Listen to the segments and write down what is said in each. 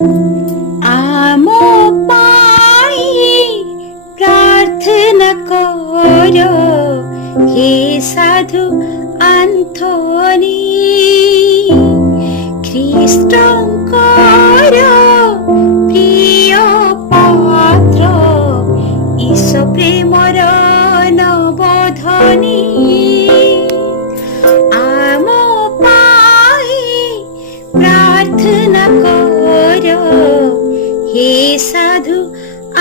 আম পাই প্রার্থনা কর হে সাধু আন্থনি, খ্রিস্টঙ্কর প্রিয় পাত্র, ঈশ প্রেমর নবধনি। আম পাই প্রার্থনা কর হে সাধু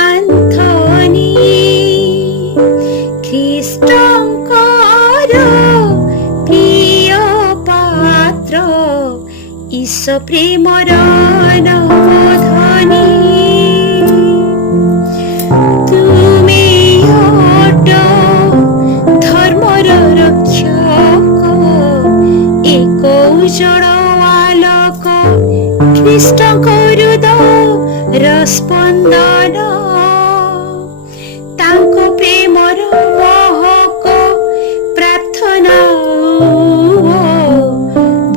আন্থনি, খ্রিস্টঙ্কর প্রিয় পাত্র, ঈশ প্রেমর নবধনি। তুমি অট ধর্মর রক্ষক, এক উজ্জ্বল আলোক, খ্রিষ্টଙ୍କର ଉଦର ସ୍ପନ୍ଦନ। ତାଙ୍କ ପ୍ରେମର ମହକ ପ୍ରାର୍ଥନା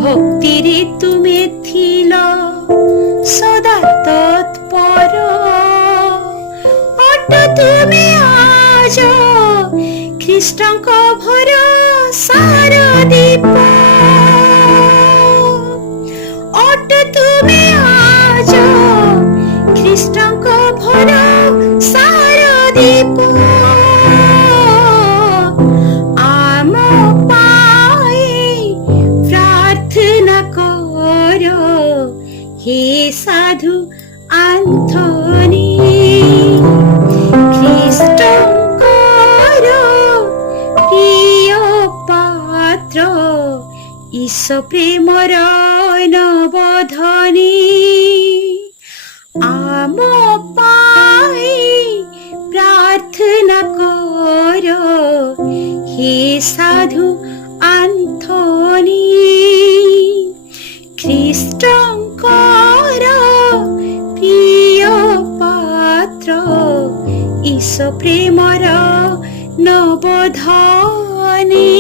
ଭକ୍ତିରେ ତୁମେ ଥିଲ ସଦା ତତ୍ପର। ଅଟ ତୁମେ ଆଜ ଖ୍ରୀଷ୍ଟଙ୍କ ଭରସାର ଦୀପ। ଅଟ ତୁମେ ଆଜ ଖ୍ରୀଷ୍ଟଙ୍କ ଭରସାର ଦୀପ। ଆମ ପାଇଁ ପ୍ରାର୍ଥନା କର হে সাধু আন্থনি, খ্রিস্টঙ্কর প্রিয় পাত্র, ঈশ প্রেমর নবধনি। আম পাই প্রার্থনা কর হে সাধু আন্থনি, খ্রিস্টঙ্কর প্রিয় পাত্র, ঈশ প্রেমর নবধনি।